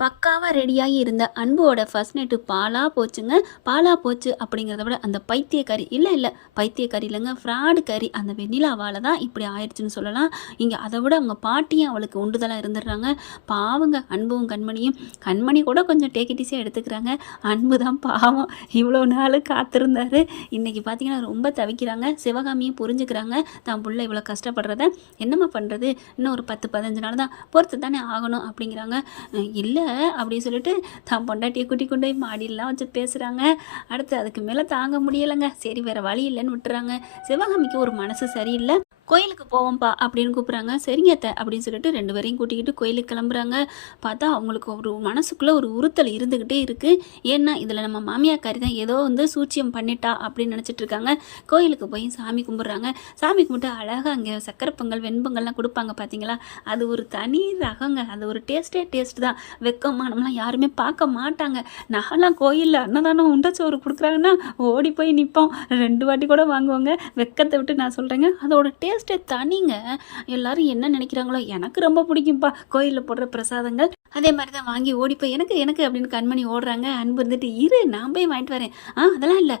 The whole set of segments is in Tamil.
பக்காவாக ரெடியாகி இருந்த அன்போட ஃபர்ஸ்ட் நைட்டு பாலாக போச்சுங்க. பாலாக போச்சு அப்படிங்கிறத விட அந்த பைத்தியக்காரி இல்லை பைத்தியக்காரி இல்லைங்க, ஃப்ராடு கறி அந்த வெண்ணிலாவால் தான் இப்படி ஆயிடுச்சுன்னு சொல்லலாம். இங்கே அதை விட அவங்க பாட்டியும் அவளுக்கு உண்டுதலாக இருந்துடுறாங்க. பாவங்க அன்பும் கண்மணியும். கண்மணி கூட கொஞ்சம் டேக்கிட்டிஸாக எடுத்துக்கிறாங்க. அன்பு தான் பாவம் இவ்வளோ நாள் காத்திருந்தாரு. இன்றைக்கி பார்த்தீங்கன்னா ரொம்ப தவிக்கிறாங்க. சிவகாமியும் புரிஞ்சுக்கிறாங்க தான் புள்ள இவ்வளோ கஷ்டப்படுறத. என்னம்மா பண்ணுறது, இன்னும் ஒரு 10-15 நாள் தான் பொறுத்து தானே ஆகணும் அப்படிங்கிறாங்க. இல்லை அப்படின்னு சொல்லிட்டு தான் பொண்டாட்டியை கூட்டி கொண்டு போய் மாடியெல்லாம் வச்சு பேசுகிறாங்க. அடுத்து அதுக்கு மேலே தாங்க முடியலைங்க. சரி வேறு வழி இல்லைன்னு விட்டுறாங்க. சிவகாமிக்கு ஒரு மனசு சரியில்லை. கோயிலுக்கு போவோம்ப்பா அப்படின்னு கூப்பிட்றாங்க. சரிங்க அத்தை அப்படின்னு சொல்லிட்டு 2 பேரையும் கூட்டிக்கிட்டு கோயிலுக்கு கிளம்புறாங்க. பார்த்தா அவங்களுக்கு ஒரு மனசுக்குள்ளே ஒரு உறுத்தல் இருந்துக்கிட்டே இருக்குது. ஏன்னா இதில் நம்ம மாமியாக்காரி தான் ஏதோ சூழ்ச்சியம் பண்ணிட்டா அப்படின்னு நினச்சிட்டு இருக்காங்க. கோயிலுக்கு போய் சாமி கும்பிட்றாங்க. சாமி கும்பிட்டு அழகாக அங்கே சக்கரை பொங்கல் வெண்பொங்கல்லாம் கொடுப்பாங்க பார்த்தீங்களா, அது ஒரு தனி ரகங்க. அது ஒரு டேஸ்ட் தான். வெக்கமானம்லாம் யாருமே பார்க்க மாட்டாங்க. நான்லாம் கோயிலில் அன்னதானம் உண்டச்சோறு கொடுக்குறாங்கன்னா ஓடி போய் நிற்போம். 2 வாட்டி கூட வாங்குவாங்க. வெக்கத்தை விட்டு நான் சொல்கிறேங்க, அதோட டேஸ்ட்டே தனிங்க. எல்லாரும் என்ன நினைக்கிறாங்களோ, எனக்கு ரொம்ப பிடிக்கும்ப்பா கோயிலில் போடுற பிரசாதங்கள். அதே மாதிரி தான் வாங்கி ஓடி போய் எனக்கு அப்படின்னு கண்மணி ஓடுறாங்க. அன்பு இருந்துட்டு இரு நான் போய் வாங்கிட்டு வரேன். அதெல்லாம் இல்லை,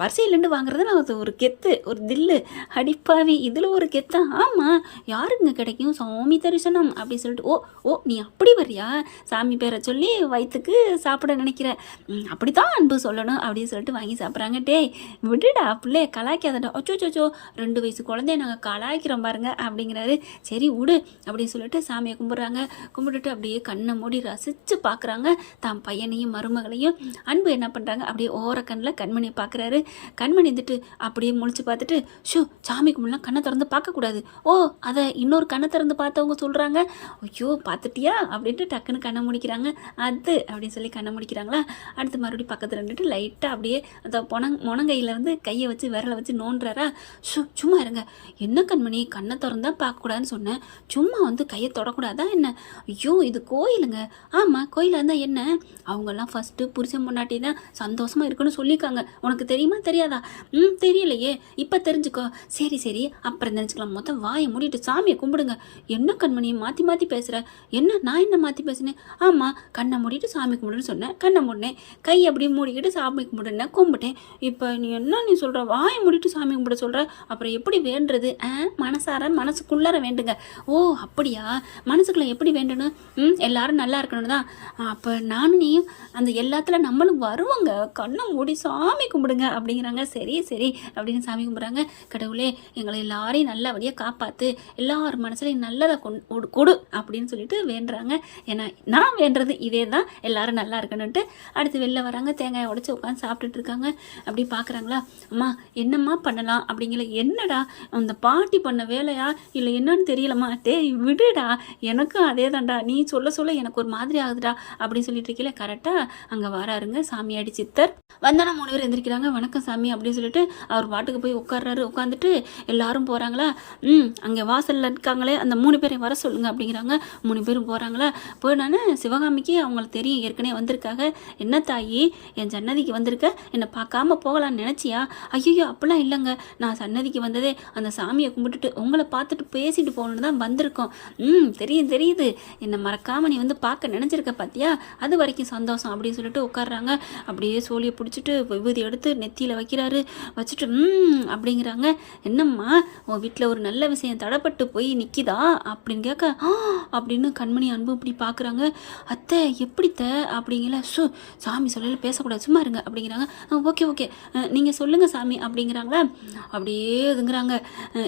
வரிசையிலேருந்து வாங்குறது நான் ஒரு கெத்து, ஒரு தில்லு. அடிப்பாவி இதில் ஒரு கெத்தா? ஆமாம், யாருங்க கிடைக்கும் சாமி தரிசனம் அப்படி சொல்லிட்டு. ஓ நீ அப்படி வரியா, சாமி பேரை சொல்லி வயிற்றுக்கு சாப்பிட நினைக்கிற, அப்படி தான் அன்பு சொல்லணும் அப்படின்னு சொல்லிட்டு வாங்கி சாப்பிட்றாங்க. டேய் விடுடா பிள்ளைய கலாய்க்காதடா. அச்சோச்சோ 2 வயசு குழந்தைய நாங்கள் கலாய்க்கிறோம் பாருங்க அப்படிங்கிறாரு. சரி விடு அப்படின்னு சொல்லிட்டு சாமியை கும்பிட்றாங்க. கும்பிட்டுட்டு அப்படியே கண்ணை மூடி ரசித்து பார்க்குறாங்க தான் பையனையும் மருமகளையும். அன்பு என்ன பண்ணுறாங்க, அப்படியே ஓரக்கண்ணில் கண்மணியை பார்க்குறாரு. கண்மணி வந்துட்டு அப்படியே முழிச்சு பார்த்துட்டு, சாமி கும்பிடலாம் கண்ணை திறந்து பார்க்கக்கூடாது. அதை இன்னொரு கண்ணை திறந்து பார்த்தவங்க சொல்கிறாங்க. ஐயோ பார்த்துட்டியா அப்படின்ட்டு டக்குன்னு கண்ணை முடிக்கிறாங்க. அது அப்படின்னு சொல்லி கண்ணை முடிக்கிறாங்களா. அடுத்து மறுபடியும் பக்கத்தில் இருந்துட்டு லைட்டாக அப்படியே அந்த முனங்கையில் கையை வச்சு விரலை வச்சு நோண்டுறாரா. சும்மா இருங்க, என்ன கண்மணி கண்ணை திறந்தா பார்க்கக்கூடாதுன்னு சொன்னேன், சும்மா கையை தொடக்கூடாதா என்ன? ஐயோ இது கோயிலுங்க. ஆமாம் கோயிலாக இருந்தால் என்ன, அவங்கெல்லாம் ஃபஸ்ட்டு புருஷன் பொண்டாட்டி தான் சந்தோஷமாக இருக்குன்னு சொல்லியிருக்காங்க. உனக்கு தெரியுமா தெரியாதா? தெரியலையே, இப்போ தெரிஞ்சுக்கோ. சரி அப்புறம் தெரிஞ்சுக்கலாம். மொத்தம் வாயை மூடிட்டு சாமியை கும்பிடுங்க. என்ன கண்மணியை மாற்றி மாற்றி பேசுகிற? என்ன நான் என்ன மாற்றி பேசினேன்? ஆமாம் கண்ணை மூடிட்டு சாமி கும்பிடுன்னு சொன்னேன், கண்ணை மூடினேன். கை அப்படியே மூடிக்கிட்டு சாமி கும்பிடுனேன், கும்பிட்டேன். இப்போ நீ சொல்கிற வாயை மூடிட்டு சாமி கும்பிட சொல்கிற, அப்புறம் எப்படி வேண்டுறது? மனசார மனசுக்குள்ளார வேண்டுங்க. அப்படியா, மனசுக்குள்ள எப்படி வேண்டணும்? எல்லாரும் நல்லா இருக்கணும் தான். அப்போ நானும் நீயும் அந்த எல்லாத்துல நம்மளும் வருவாங்க. கண்ணை மூடி சாமி கும்பிடுங்க அப்படிங்கிறாங்க. சரி அப்படின்னு சாமி கும்பிட்றாங்க. கடவுளே எங்களை எல்லாரையும் நல்லபடியாக காப்பாற்று, எல்லார் மனசுலையும் நல்லதை கொடு அப்படின்னு சொல்லிட்டு வேண்டுறாங்க. ஏன்னா நான் வேண்டுறது இதே தான், எல்லாரும் நல்லா இருக்கணும்ன்ட்டு. அடுத்து வெளில வராங்க, தேங்காயை உடச்சி உட்காந்து சாப்பிட்டுட்டு இருக்காங்க. அப்படி பார்க்குறாங்களா, அம்மா என்னம்மா பண்ணலாம் அப்படிங்கிற. என்னடா அந்த பாட்டி பண்ண வேலையா இல்லை என்னன்னு தெரியலம்மா. டேய் விடுடா, எனக்கும் அதே தான்டா, நீ சொல்ல எனக்கு ஒரு மாதிரி ஆகுதுடா அப்படின்னு சொல்லிட்டு இருக்கல. கரெக்டாக அங்கே வராருங்க சாமியாடி சித்தர். வந்தானா 3 பேர் எந்திரிக்கிறாங்க. வணக்கம் சாமி அப்படின்னு சொல்லிட்டு அவர் பாட்டுக்கு போய் உட்கார்றாரு. உட்காந்துட்டு எல்லாரும் போகிறாங்களா. அங்கே வாசலில் இருக்காங்களே அந்த 3 பேரையும் வர சொல்லுங்க அப்படிங்கிறாங்க. 3 பேரும் போகிறாங்களா. போயிடானே சிவகாமிக்கு அவங்களுக்கு தெரியும் ஏற்கனவே வந்திருக்காங்க. என்ன தாயி என் சன்னதிக்கு வந்திருக்க, என்னை பார்க்காம போகலான்னு நினச்சியா? ஐயோ அப்படிலாம் இல்லைங்க, நான் சன்னதிக்கு வந்ததே அந்த சாமியை கும்பிட்டுட்டு உங்களை பார்த்துட்டு பேசிட்டு போகணுன்னு தான் வந்திருக்கோம். தெரியுது, என்னை மறக்காமல் நீ பார்க்க நினச்சிருக்க பார்த்தியா, அது வரைக்கும் சந்தோஷம் அப்படின்னு சொல்லிட்டு உட்காடுறாங்க. அப்படியே சோழியை பிடிச்சிட்டு விபூதி எடுத்து நெத்தியில் வைக்கிறாரு. வச்சுட்டு அப்படிங்கிறாங்க. என்னம்மா உன் வீட்டில் ஒரு நல்ல விஷயம் தடைப்பட்டு போய் நிற்கிதா அப்படின்னு கேட்க, அப்படின்னு கண்மணி அன்பு இப்படி பார்க்குறாங்க. அத்தை எப்படித்த அப்படிங்கிற. சாமி சொல்லல பேசக்கூடாது சும்மா இருங்க அப்படிங்கிறாங்க. ஓகே நீங்கள் சொல்லுங்கள் சாமி அப்படிங்கிறாங்களா. அப்படியே இதுங்கிறாங்க.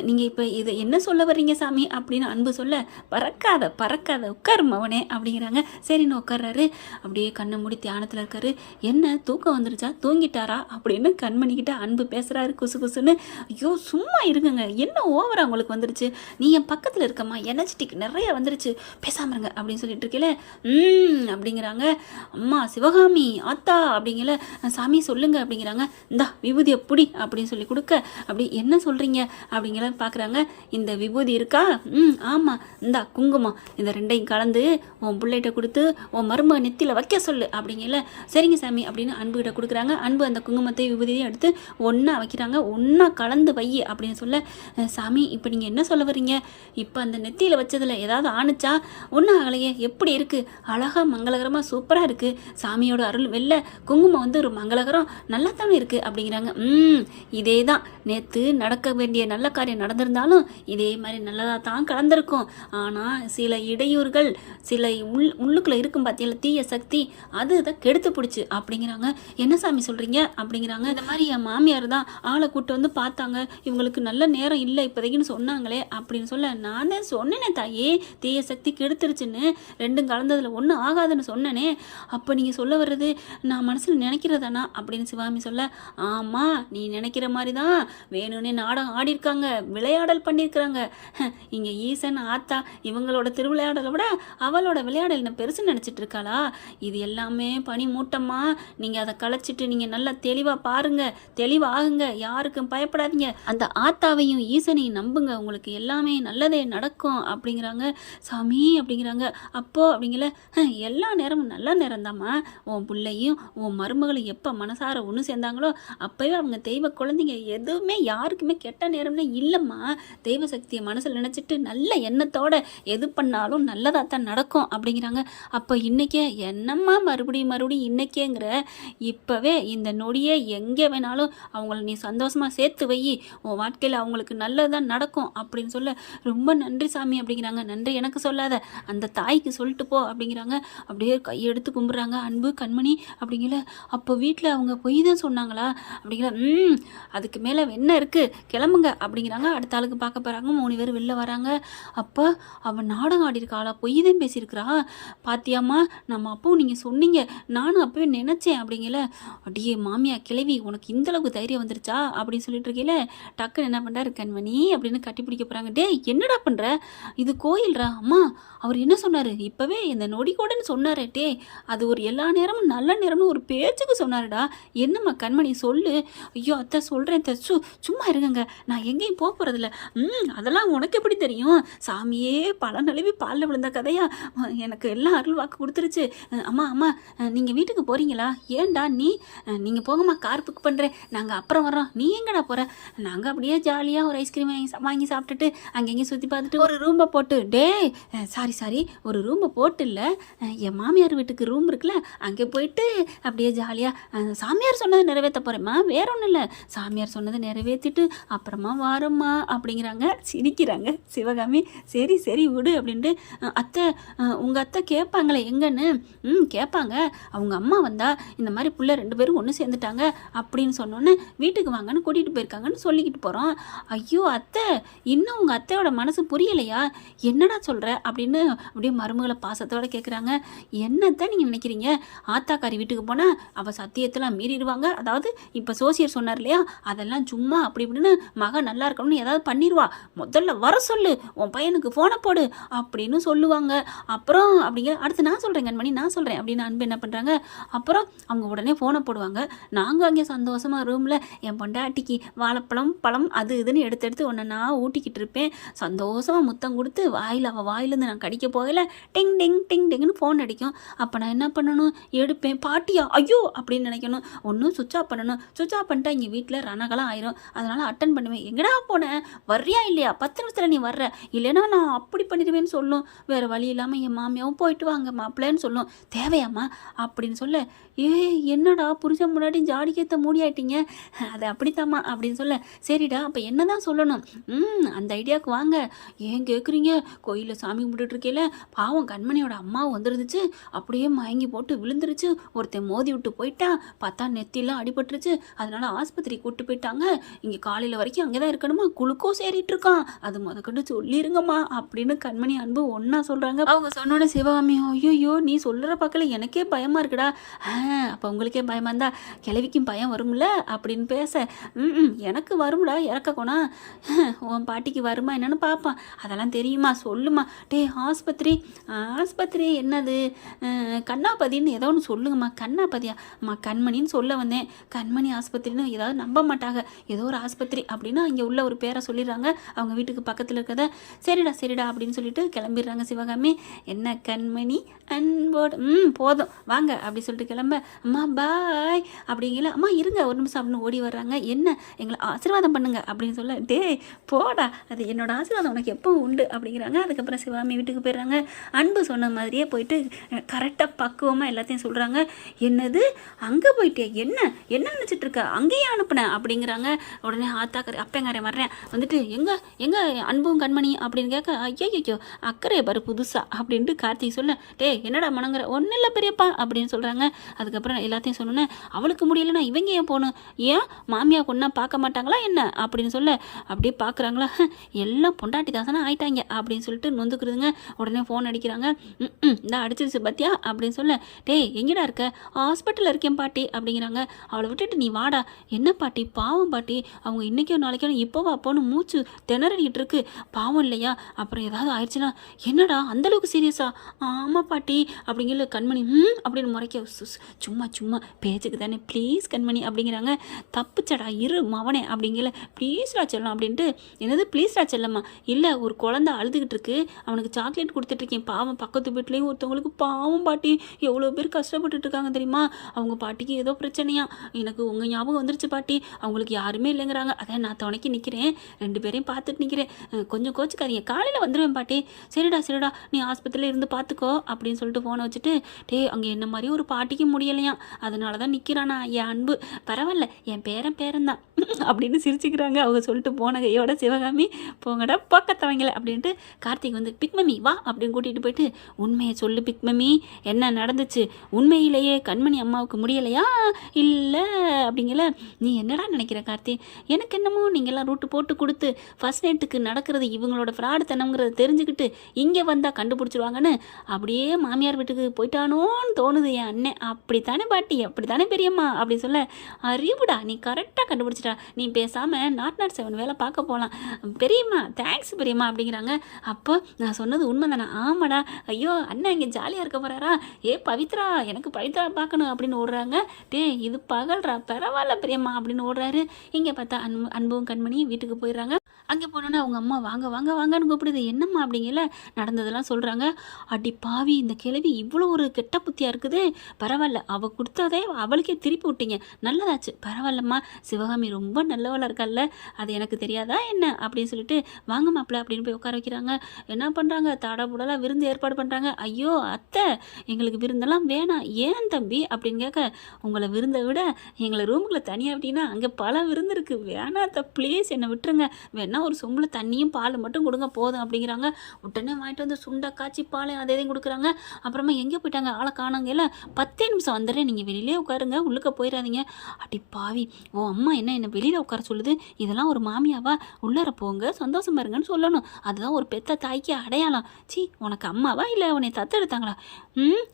நீங்கள் இப்போ இது என்ன சொல்ல வர்றீங்க சாமி அப்படின்னு அன்பு சொல்ல, பறக்காத உட்காரும் அவனே அப்படிங்கிறாங்க. சரின்னு உட்கார்றாரு. அப்படியே கண்ணை மூடி தியானத்தில் இருக்காரு. என்ன தூக்கம் வந்துருச்சா, தூங்கிட்டாரா அப்படின்னு கண்மணிக்கிட்ட அன்பு பேசுகிறாரு குசுன்னு. ஐயோ சும்மா இருங்க, என்ன ஓவரா உங்களுக்கு வந்துருச்சு, நீ என் பக்கத்தில் இருக்கம்மா, எனர்ஜெட்டிக் நிறைய வந்துருச்சு, பேசாமல் இருங்க அப்படின்னு சொல்லிட்டு இருக்கல. அப்படிங்கிறாங்க. அம்மா சிவகாமி ஆத்தா அப்படிங்கல. சாமி சொல்லுங்க அப்படிங்கிறாங்க. இந்தா விபூதி எப்படி அப்படின்னு சொல்லி கொடுக்க, அப்படி என்ன சொல்கிறீங்க அப்படிங்கிற பார்க்குறாங்க. இந்த விபூதி இருக்கா? ஆமாம் இந்தா குங்குமம், இந்த 2ஐயும் கலந்து உன் பிள்ளைகிட்ட கொடுத்து உன் மருமக நெத்தியில் வைக்க சொல்லு அப்படிங்கல. சரிங்க சாமி அப்படின்னு அன்புகிட்ட கொடுக்குறாங்க. அன்பு அந்த குங்குமத்தை விபூதியையும் எடுத்து ஒன்றா வைக்கிறாங்க. ஒன்றா கலந்து வை அப்படின்னு சொல்ல, சாமி இப்போ நீங்கள் என்ன சொல்ல வரீங்க? இப்போ அந்த நெத்தியில் வச்சதில் ஏதாவது ஆணுச்சா? ஒன்றும் ஆகலையே, எப்படி இருக்குது? அழகாக மங்களகரமாக சூப்பராக இருக்குது. சாமியோட அருள் வெள்ளை, குங்குமம் வந்து ஒரு மங்களகரம் நல்லா தானே இருக்குது அப்படிங்கிறாங்க. இதே தான் நேற்று நடக்க வேண்டிய நல்ல காரியம் நடந்திருந்தாலும் இதே மாதிரி நல்லதாக தான் கலந்துருக்கும். ஆனால் சில இடையூறுகள், சில உள்ளுக்குள்ளே இருக்கும் பார்த்தீங்களா தீய சக்தி, அது இதை கெடுத்து பிடிச்சி அப்படிங்கிறாங்க. என்ன சாமி சொல்கிறீங்க அப்படிங்கிறாங்க. இந்த மாதிரி என் மாமியார் தான் ஆளை கூட்டு வந்து பார்த்தாங்க, இவங்களுக்கு நல்ல நேரம் இல்லை இப்போதைக்குன்னு சொன்னாங்களே அப்படின்னு சொல்ல, நான் தான் சொன்னேனே தாயே தீய சக்தி கெடுத்துருச்சுன்னு, ரெண்டும் கலந்ததில் ஒன்றும் ஆகாதுன்னு சொன்னனே. அப்போ நீங்கள் சொல்ல வர்றது நான் மனசில் நினைக்கிறதானா அப்படின்னு சிவாமி சொல்ல, ஆமாம் நீ நினைக்கிற மாதிரி தான் வேணும்னே நாடகம் ஆடிருக்காங்க, விளையாடல் பண்ணியிருக்கிறாங்க. இங்கே ஈசன் ஆத்தா இவங்களோட திருவிளையாடலை விட அவளோட விளையாடல் என்ன பெருசு நினச்சிட்டு இருக்காளா? இது எல்லாமே பனி மூட்டமா, நீங்கள் அதை களைச்சிட்டு நீங்கள் நல்லா தெளிவாக பாருங்கள், தெளிவாகுங்க, யாருக்கும் பயப்படாதீங்க, அந்த ஆத்தாவையும் ஈசனையும் நம்புங்க, உங்களுக்கு எல்லாமே நல்லதே நடக்கும் அப்படிங்கிறாங்க. சாமி அப்படிங்கிறாங்க. அப்போ அப்படிங்கல, எல்லா நேரமும் நல்ல நேரம் தாம்மா. உன் பிள்ளையும் உன் மருமகளும் எப்போ மனசார ஒன்று சேர்ந்தாங்களோ அப்போவே அவங்க தெய்வ குழந்தைங்க, எதுவுமே யாருக்குமே கெட்ட நேரம்னு இல்லைம்மா. தெய்வ சக்தியை மனசில் நினச்சிட்டு நல்ல எண்ணத்தோட எது பண்ணாலும் நல்லதாக தான் நடக்கும் அப்படிங்கிறாங்க. அப்போ இன்றைக்கே என்னம்மா மறுபடியும் இன்றைக்கேங்கிற, இப்போவே இந்த நொடியே எங்கே வேணாலும் அவங்கள நீ சந்தோஷமாக சேர்த்து வை, உன் வாழ்க்கையில் அவங்களுக்கு நல்லதான் நடக்கும் அப்படின்னு சொல்ல, ரொம்ப நன்றி சாமி அப்படிங்கிறாங்க. நன்றி எனக்கு சொல்லாத, அந்த தாய்க்கு சொல்லிட்டு போ அப்படிங்கிறாங்க. அப்படியே கையெடுத்து கும்பிட்றாங்க அன்பு கண்மணி அப்படிங்கல. அப்போ வீட்டில் அவங்க பொய் தான் சொன்னாங்களா அப்படிங்கிற, அதுக்கு மேலே என்ன இருக்குது கிளம்புங்க அப்படிங்கிறாங்க. அடுத்த ஆளுக்கு பார்க்க போகிறாங்க. 3 பேர் வெளில வராங்க. அப்போ அவன் நாடகம் ஆடிருக்காளா, பொய் தான் பேசியிருக்கிறா பாத்தியாம்மா, நம்ம அப்பவும் நீங்கள் சொன்னீங்க, நானும் அப்பவே நினச்சேன் அப்படிங்கல. அடியே மாமியா கிளவி, உனக்கு இந்தளவுக்கு தைரியம் வந்துருச்சா அப்படின்னு சொல்லிட்டு இருக்கீல, டக்குன்னு என்ன பண்ணுறாரு கண்மணி அப்படின்னு கட்டி பிடிக்க போகிறாங்க. டே என்னடா பண்ணுற, இது கோயில்ரா, அம்மா அவர் என்ன சொன்னார் இப்போவே இந்த நொடி கூடன்னு சொன்னாரே, டே அது ஒரு எல்லா நேரமும் நல்ல நேரம்னு ஒரு பேச்சுக்கு சொன்னாருடா, என்னம்மா கண்மணி சொல்லு. ஐயோ அத்தை சொல்கிறேன் தச்சு, சும்மா இருங்கங்க, நான் எங்கேயும் போக போகிறதில்ல. அதெல்லாம் உனக்கு எப்படி தெரியும், சாமியே பல நழுவி பாலில் விழுந்த கதையா, எனக்கு எல்லாம் அருள் வாக்கு கொடுத்துருச்சு. அம்மா நீங்கள் வீட்டுக்கு போகிறீங்களா? ஏன்டா நீங்கள் போங்கம்மா, கார் புக் பண்ணுறேன், நாங்கள் அப்புறம் வர்றோம். நீ எங்கடா போகிற? நாங்கள் அப்படியே ஜாலியாக ஒரு ஐஸ்கிரீம் வாங்கி சாப்பிட்டுட்டு அங்கெங்கேயும் சுற்றி பார்த்துட்டு ஒரு ரூமை போட்டு, டே சாரி ஒரு ரூமை போட்டு இல்லை, என் மாமியார் வீட்டுக்கு ரூம் இருக்குல்ல, அங்கே போயிட்டு அப்படியே ஜாலியாக சாமியார் சொன்னதை நிறைவேற்ற போகிறேம்மா, வேற ஒன்றும் இல்லை, சாமியார் சொன்னதை நிறைவேற்றிட்டு அப்புறமா வாரம்மா அப்படிங்கிறாங்க. சிரிக்கிறாங்க சிவகாமி. சரி விடு அப்படின்ட்டு, அத்தை உங்கள் அத்தை கேட்பாங்களே எங்கன்னு? கேட்பாங்க, அவங்க அம்மா வந்தா இந்த மாதிரி புள்ள 2 பேரும் ஒன்று சேர்ந்துட்டாங்க அப்படின்னு சொன்னோன்னே வீட்டுக்கு வாங்கன்னு கூட்டிகிட்டு போயிருக்காங்கன்னு சொல்லிக்கிட்டு போகிறோம். ஐயோ அத்தை, இன்னும் உங்கள் அத்தையோட மனசு புரியலையா, என்னடா சொல்கிற அப்படின்னு அப்படியே மருமகளை பாசத்தோடு கேட்குறாங்க. என்னத்தான் நீங்கள் நினைக்கிறீங்க, ஆத்தாக்காரி வீட்டுக்கு போனால் அவள் சத்தியத்தெல்லாம் மீறிடுவாங்க, அதாவது இப்போ சோசியர் சொன்னார் இல்லையா, அதெல்லாம் சும்மா அப்படி இப்படின்னு மகன் நல்லா இருக்கணும்னு ஏதாவது பண்ணிடுவா, முதல்ல வர சொல்லு, உன் பையனுக்கு ஃபோனை போடு அப்படின்னு சொல்லுவாங்க. அப்புறம் அப்படிங்கிற அடுத்து நான் சொல்கிறேன் கண்மணி, நான் சொல்கிறேன் அப்படின்னு அன்பு என்ன பண்ணுறாங்க. அப்புறம் அவங்க உடனே ஃபோனை போடுவாங்க. நாங்கள் அங்கே சந்தோஷமாக ரூமில் என் பொண்டாட்டிக்கு வாழைப்பழம் பழம் அது இதுன்னு எடுத்து ஒன்று நான் ஊட்டிக்கிட்டு இருப்பேன், சந்தோஷமாக முத்தம் கொடுத்து அவள் வாயிலேருந்து நான் கடிக்க போகல, டிங் டிங் டிங் டிங்னு ஃபோன் அடிக்கும். அப்போ நான் என்ன பண்ணணும், எடுப்பேன், பாட்டியா ஐயோ அப்படின்னு நினைக்கணும், ஒன்றும் சுவிட்ச் ஆஃப் பண்ணணும், சுவிட்ச் ஆஃப் பண்ணிட்டா இங்கே வீட்டில் ரணகலாம் ஆயிரும், அதனால் அட்டன் பண்ணுவேன். எங்கடா போனேன், வர்றியா இல்லையா, 10 நிமிஷத்தில் நீ வர்ற, இல்லைன்னா நான் அப்படி பண்ணிடுவேன்னு சொல்லும். வேறு வழி இல்லாமல் என் மாமியாவும் போயிட்டு வாங்க மாப்பிள்ளைன்னு சொல்லும். தேவையாம்மா அப்படின்னு சொல்ல, என்னடா புருஷன் முன்னாடி ஜாடிக்கேற்ற மூடி ஆயிட்டீங்க, அது அப்படித்தாம்மா அப்படின்னு சொல்ல, சரிடா அப்போ என்ன தான் சொல்லணும், அந்த ஐடியாவுக்கு வாங்க. ஏன் கேட்குறீங்க, கோயிலில் சாமி கும்பிட்டுருக்கையில பாவம் கண்மணியோட அம்மாவும் வந்துருந்துச்சு, அப்படியே மயங்கி போட்டு விழுந்துருச்சு, ஒருத்தன் மோதி விட்டு போயிட்டா, பார்த்தா நெத்திலாம் அடிபட்டுருச்சு, அதனால ஆஸ்பத்திரி கூப்பிட்டு போயிட்டாங்க, இங்கே காலையில் வரைக்கும் அங்கே தான் இருக்கணுமா, குளுக்கோஸ் ஏறிட்டு இருக்கான், அது முதக்கண்டு சொல்லிருங்கம்மா அப்படின்னு கண்மணி அன்பு ஒன்றா சொல்கிறாங்க. அவங்க சொன்னோட சிவகாமி, ஐயோ நீ சொல்கிற பக்கத்தில் எனக்கே பயமாக இருக்குடா, அப்போ உங்களுக்கே பயமாக இருந்தா கிளவிக்கும் பயம் வரும்ல அப்படின்னு பேச, எனக்கு வரும்டா இறக்க கோணா, உன் பாட்டிக்கு வருமா என்னன்னு பார்ப்பான், அதெல்லாம் தெரியுமா சொல்லுமா. டே ஆஸ்பத்திரி என்னது, கண்ணாபதின்னு ஏதோ ஒன்று சொல்லுங்கம்மா. கண்ணாபதியா அம்மா, கண்மணின்னு சொல்ல வந்தேன், கண்மணி ஆஸ்பத்திரின்னு ஏதாவது நம்ப மாட்டாங்க, ஏதோ ஒரு ஆஸ்பத்திரி அப்படின்னு அங்கே உள்ள ஒரு பேரை சொல்லிடுறாங்க அவங்க வீட்டுக்கு பக்கத்தில் இருக்கிறத. சரிடா அப்படின்னு சொல்லிட்டு கிளம்பிடுறாங்க சிவகாமி. என்ன கண்மணி அன்போடு போதும் வாங்க அப்படி சொல்லிட்டு கிளம்ப அம்மா பாய் அப்படிங்கல அம்மா இருங்க ஒரு நிமிஷம் அப்படின்னு ஓடி வர்றாங்க. என்ன எங்களை ஆசீர்வாதம் பண்ணுங்க அப்படின்னு சொல்ல டேய் போடா அது என்னோட ஆசீர்வாதம் உனக்கு எப்போ உண்டு அப்படிங்கிறாங்க. அதுக்கப்புறம் சிவாமி வீட்டுக்கு போயிடுறாங்க. அன்பு சொன்ன மாதிரியே போயிட்டு கரெக்டாக பக்குவமாக எல்லாத்தையும் சொல்கிறாங்க. என்னது அங்கே போயிட்டே என்ன என்ன நினச்சிட்டு இருக்க அங்கேயே அனுப்புனேன் அப்படிங்கிறாங்க. உடனே ஆத்தாக்கரை அப்பங்காரன் வர்றேன் வந்துட்டு எங்கே அன்பும் கண்மணி அப்படின்னு கேட்க ஐயோ அக்கறையை பாரு புதுசா அப்படின்ட்டு கார்த்திக் சொல்ல டே என்னடா மனங்கிற ஒன்றும் இல்லை பெரியப்பா அப்படின்னு சொல்கிறாங்க. அதுக்கப்புறம் எல்லாத்தையும் சொன்னோன்னே அவளுக்கு முடியலைன்னா இவங்க ஏன் போகணும் ஏன் மாமியா கொண்டா பார்க்க மாட்டாங்களா என்ன அப்படின்னு சொல்ல அப்படியே பார்க்குறாங்களா எல்லாம் பொண்டாட்டி தாசனா ஆயிட்டாங்க அப்படின்னு சொல்லிட்டு நொந்துக்குறதுங்க. உடனே ஃபோன் அடிக்கிறாங்க. இந்த அடிச்சிருச்சு பத்தியா அப்படின்னு சொல்ல டேய் எங்கடா இருக்க ஹாஸ்பிட்டலில் இருக்கேன் பாட்டி அப்படிங்கிறாங்க. அவளை விட்டுட்டு நீ வாடா. என்ன பாட்டி பாவம் பாட்டி அவங்க இன்றைக்கோ நாளைக்கோ இப்போவா அப்போன்னு மூச்சு திணறிட்டு இருக்கு பாவம் இல்லையா அப்புறம் ஏதாவது ஆயிடுச்சுன்னா என்னடா அந்தளவுக்கு சீரியஸா ஆமாம் பாட்டி அப்படிங்கிற கண்மணி அப்படின்னு முறைக்க சும்மா பேச்சுக்கு தானே ப்ளீஸ் கண்மணி அப்படிங்கிறாங்க. தப்புச்சடா இரு மவனே அப்படிங்கிற ப்ளீஸ்ரா செல்லம் அப்படின்ட்டு என்னது ப்ளீஸ்ரா செல்லம்மா இல்லை ஒரு குழந்தை அழுதுகிட்டு இருக்கு அவனுக்கு சாக்லேட் கொடுத்துட்ருக்கேன் பாவம் பக்கத்து வீட்லேயும் ஒருத்தவங்களுக்கு பாவம் பாட்டி எவ்வளோ பேர் கஷ்டப்பட்டுட்டு இருக்காங்க தெரியுமா அவங்க பாட்டிக்கு ஏதோ பிரச்சனையா எனக்கு உங்கள் ஞாபகம் வந்துருச்சு பாட்டி அவங்களுக்கு யாருமே இல்லைங்கிறாங்க அதான் நான் துணைக்கி நிற்கிறேன் 2 பேரையும் பார்த்துட்டு நிற்கிறேன் கொஞ்சம் கோச்சுக்காதீங்க காலையில் வந்துடுவேன் பாட்டி. சரிடா நீ ஆஸ்பத்திரியில் இருந்து பார்த்துக்கோ அப்படின்னு சொல்லிட்டு ஃபோனை வச்சுட்டு அங்கே என்ன மாதிரி ஒரு பாட்டிக்கு முடியலையா அதனால தான் நிற்கிறானா என் அன்பு பரவாயில்ல என் பேரன் தான் அப்படின்னு சிரிச்சுக்கிறாங்க. அவங்க சொல்லிட்டு போன கையோட சிவகாமி போங்கடா பக்கத்தவங்கள அப்படின்ட்டு கார்த்திக் வந்து பிக்மமி வா அப்படின்னு கூட்டிகிட்டு போயிட்டு உண்மையை சொல்லு பிக்மமி என்ன நடந்துச்சு உண்மையிலேயே கண்மணி அம்மாவுக்கு முடியலையா இல்லை அப்படிங்கல நீ என்னடா நினைக்கிற கார்த்தி எனக்கு என்னமோ நீங்கள்லாம் ரூட்டு போட்டு கொடுத்து ஃபர்ஸ்ட் நைட்டுக்கு நடக்கிறது இவங்களோட ஃப்ராடு தனம்ங்கிறத தெரிஞ்சுக்கிட்டு இங்கே வந்தால் கண்டுபிடிச்சிருவாங்கன்னு அப்படியே மாமியார் வீட்டுக்கு போயிட்டானோன்னு தோணுது என் அண்ணன். அப்படித்தானே பாட்டி அப்படித்தானே பெரியம்மா அப்படி சொல்ல அறிவுடா நீ கரெக்டாக கண்டுபிடிச்சிட்டா நீ பேசாமல் நாட் 7 வேலை பார்க்க போகலாம் பெரியம்மா தேங்க்ஸ் பெரியம்மா அப்படிங்கிறாங்க. அப்போ நான் சொன்னது உண்மை தானே ஆமாடா ஐயோ அண்ணன் இங்கே ஜாலியாக இருக்க போகிறாரா பவித்ரா எனக்கு பவித்ரா பார்க்கணும் அப்படின்னு ஓடுறாங்க. இது பகல்ரா பரவாயில்ல பெரியம்மா அப்படின்னு ஓடுறாரு. இங்கே பார்த்தா அன்பும் கண்மணி வீட்டுக்கு போயிடுறாங்க. அங்கே போனோன்னா அவங்க அம்மா வாங்கன்னு கூப்பிடுது என்னம்மா அப்படிங்கல நடந்ததெல்லாம் சொல்கிறாங்க. அடி பாவி இந்த கிழவி இவ்வளோ ஒரு கெட்ட புத்தியாக இருக்குது பரவாயில்ல அவள் கொடுத்ததே அவளுக்கே திருப்பி விட்டீங்க நல்லதாச்சு பரவாயில்லம்மா சிவகாமி ரொம்ப நல்லவளாக இருக்கால்ல அது எனக்கு தெரியாதா என்ன அப்படின்னு சொல்லிட்டு வாங்க மாப்பிள்ள அப்படின்னு போய் உட்கார வைக்கிறாங்க. என்ன பண்ணுறாங்க தாடாபுடலாம் விருந்து ஏற்பாடு பண்ணுறாங்க. ஐயோ அத்தை எங்களுக்கு விருந்தெல்லாம் வேணாம் ஏன் தம்பி அப்படின்னு கேட்க உங்களை விருந்தை விட எங்களை ரூமுக்குள்ளே தனியாக அப்படின்னா அங்கே பல விருந்து இருக்குது வேணாத்த ப்ளீஸ் என்னை விட்டுருங்க வேணா ஒரு சொம்பில் தண்ணியும் பால் மட்டும் கொடுங்க போதும் அப்படிங்கிறாங்க. உடனே வாங்கிட்டு வந்து சுண்டை காய்ச்சி பாலையும் அதையும் கொடுக்குறாங்க. அப்புறமா எங்கே போயிட்டாங்க ஆளை காணாங்க இல்லை 10 நிமிஷம் வந்துடுறேன் நீங்கள் வெளியிலே உட்காருங்க உள்ளுக்க போயிடாதீங்க. அடி பாவி ஓ அம்மா என்ன வெளியில் உட்கார சொல்லுது இதெல்லாம் ஒரு மாமியாவா உள்ளார போங்க சந்தோஷமா இருங்கன்னு சொல்லணும் அதுதான் ஒரு பெத்த தாய்க்கு அடையாளம். சி உனக்கு அம்மாவா இல்லை உன்னை தத்தெடுத்தாங்களா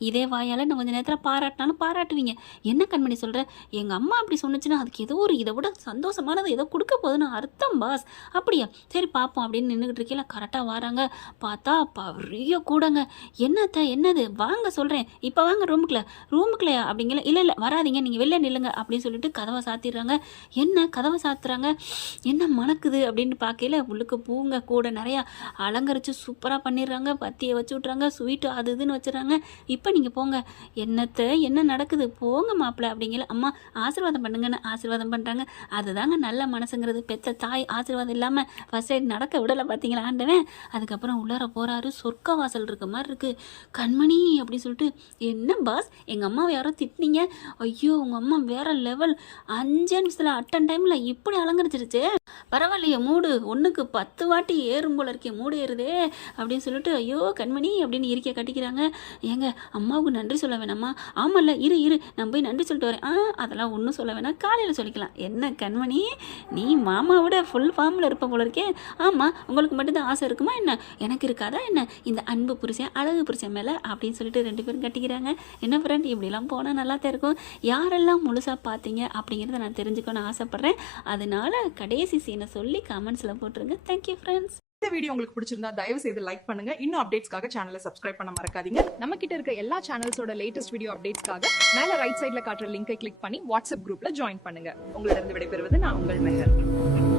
இதே வாயால் நான் கொஞ்சம் நேரத்தில் பாராட்டினாலும் பாராட்டுவீங்க என்ன கண்மணி சொல்கிறேன் எங்கள் அம்மா அப்படி சொன்னிச்சுன்னா அதுக்கு ஏதோ ஒரு இதை விட சந்தோஷமானது ஏதோ கொடுக்க போகுதுன்னு அர்த்தம் பாஸ் அப்படியா சரி பார்ப்போம் அப்படின்னு நின்றுக்கிட்டு இருக்கீங்களா கரெக்டாக வராங்க. பார்த்தா பெரிய கூடங்க என்னது வாங்க சொல்கிறேன் இப்போ வாங்க ரூமுக்குலையா அப்படிங்கல இல்லை வராதிங்க நீங்கள் வெளில நில்லுங்க அப்படின்னு சொல்லிட்டு கதவை சாத்திடுறாங்க. என்ன கதவை சாத்துறாங்க என்ன மணக்குது அப்படின்னு பார்க்கல உள்ளுக்கு பூங்க கூட நிறையா அலங்கரித்து சூப்பராக பண்ணிடுறாங்க. பத்தியை வச்சு விட்றாங்க ஸ்வீட்டு அது இதுன்னு வச்சுறாங்க. இப்போ நீங்கள் போங்க என்ன நடக்குது போங்க மாப்பிள்ள அப்படிங்கல அம்மா ஆசீர்வாதம் பண்ணுங்கன்னு ஆசீர்வாதம் பண்ணுறாங்க. அதுதாங்க நல்ல மனசுங்கிறது பெத்த தாய் ஆசீர்வாதம் இல்லாமல் ஃபர்ஸ்ட் ரைட் நடக்க விடலை பார்த்தீங்களா ஆண்டவன். அதுக்கப்புறம் உள்ளார போகிறாரு சொர்க்க வாசல் இருக்க மாதிரி இருக்குது. கண்மணி அப்படின்னு சொல்லிட்டு என்ன பாஸ் எங்கள் அம்மாவை யாரோ திட்டினீங்க ஐயோ உங்கள் அம்மா வேற லெவல் 5 நிமிஷத்தில் அட்டன் டைமில் இப்படி அலங்கரிச்சிருச்சு பரவாயில்லையே மூடு 1க்கு 10 வாட்டி ஏறும் போல இருக்கே மூடு ஏறுதே அப்படின்னு சொல்லிட்டு ஐயோ கண்மணி அப்படின்னு இருக்க கட்டிக்கிறாங்க. ஏங்க அம்மாவுக்கு நன்றி சொல்ல வேணாம்மா ஆமாம்ல இரு நான் போய் நன்றி சொல்லிட்டு வரேன் அதெல்லாம் ஒன்றும் சொல்ல வேணாம் காலையில் சொல்லிக்கலாம். என்ன கண்மணி நீ மாமாவோட ஃபுல் ஃபார்மில் இருப்ப போல இருக்கே ஆமாம் உங்களுக்கு மட்டும்தான் ஆசை இருக்குமா என்ன எனக்கு இருக்காதா என்ன இந்த அன்பு புருஷன் அழகு புருஷன் மேலே அப்படின்னு சொல்லிட்டு 2 பேரும் கட்டிக்கிறாங்க. என்ன ஃப்ரெண்ட் இப்படிலாம் போனால் நல்லா தான் இருக்கும். யாரெல்லாம் முழுசாக பார்த்தீங்க அப்படிங்கிறத நான் தெரிஞ்சுக்கணும்னு ஆசைப்பட்றேன். அதனால கடைசி சீனை சொல்லி கமெண்ட்ஸில் போட்டுருங்க. Thank you friends. இந்த வீடியோ உங்களுக்கு பிடிச்சிருந்தா தயவு செய்து லைக் பண்ணுங்க. இன்னும் அப்டேட்ஸ்க்காக சேனலை சப்ஸ்கிரைப் பண்ண மறக்காதீங்க. நம்ம கிட்ட இருக்க எல்லா சேனல்ஸோட லேட்டஸ்ட் வீடியோ அப்டேட்ஸ்க்காக மேல ரைட் சைடுல காட்டுற லிங்கை கிளிக் பண்ணி வாட்ஸ்அப் குரூப்ல ஜாயின் பண்ணுங்க. உங்களிடம் விடைபெறுவது நான் உங்கள் மெஹர்.